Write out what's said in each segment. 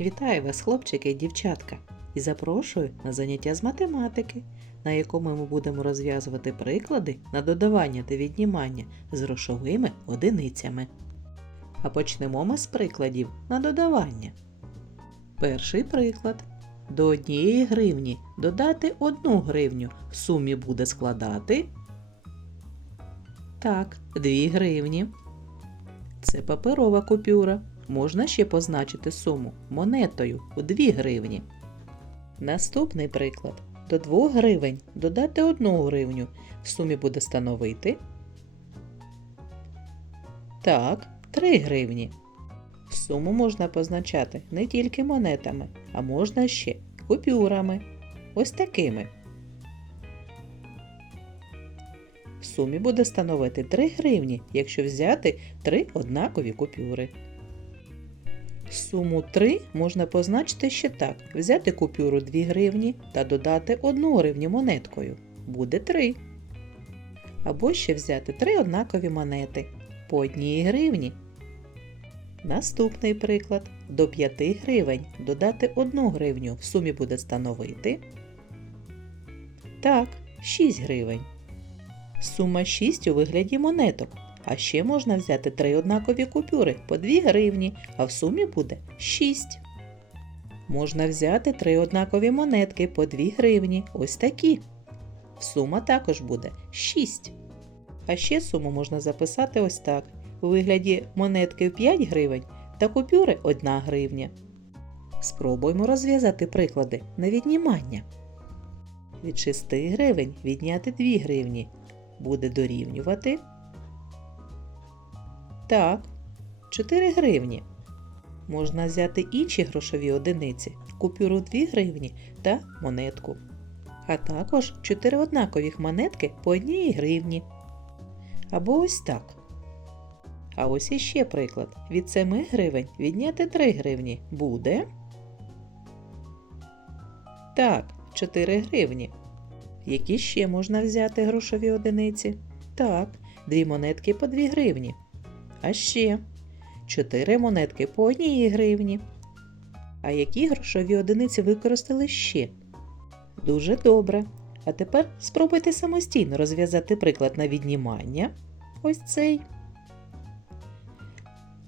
Вітаю вас, хлопчики і дівчатка, і запрошую на заняття з математики, на якому ми будемо розв'язувати приклади на додавання та віднімання з грошовими одиницями. А почнемо ми з прикладів на додавання. Перший приклад. До однієї гривні додати одну гривню в сумі буде складати. Так, 2 гривні. Це паперова купюра. Можна ще позначити суму монетою у 2 гривні. Наступний приклад. До 2 гривень додати 1 гривню. В сумі буде становити. Так, 3 гривні. Суму можна позначати не тільки монетами, а можна ще купюрами. Ось такими. В сумі буде становити 3 гривні, якщо взяти 3 однакові купюри. Суму 3 можна позначити ще так: взяти купюру 2 гривні та додати 1 гривню монеткою. Буде 3. Або ще взяти 3 однакові монети по 1 гривні. Наступний приклад. До 5 гривень додати 1 гривню в сумі буде становити. Так, 6 гривень. Сума 6 у вигляді монеток. А ще можна взяти 3 однакові купюри по 2 гривні, а в сумі буде 6. Можна взяти 3 однакові монетки по 2 гривні. Ось такі. Сума також буде 6. А ще суму можна записати ось так. У вигляді монетки в 5 гривень та купюри 1 гривня. Спробуємо розв'язати приклади на віднімання. Від 6 гривень відняти 2 гривні буде дорівнювати. Так, 4 гривні. Можна взяти інші грошові одиниці, купюру 2 гривні та монетку. А також 4 однакових монетки по 1 гривні. Або ось так. А ось іще приклад. Від 7 гривень відняти 3 гривні буде. Так, 4 гривні. Які ще можна взяти грошові одиниці? Так, дві монетки по 2 гривні. А ще 4 монетки по 1 гривні. А які грошові одиниці використали ще? Дуже добре. А тепер спробуйте самостійно розв'язати приклад на віднімання. Ось цей.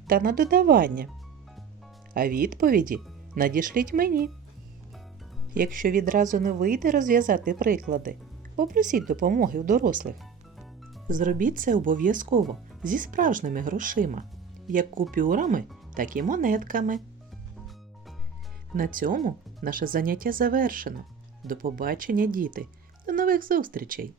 Та на додавання. А відповіді надішліть мені. Якщо відразу не вийде розв'язати приклади, попросіть допомоги у дорослих. Зробіть це обов'язково зі справжніми грошима, як купюрами, так і монетками. На цьому наше заняття завершено. До побачення, діти! До нових зустрічей!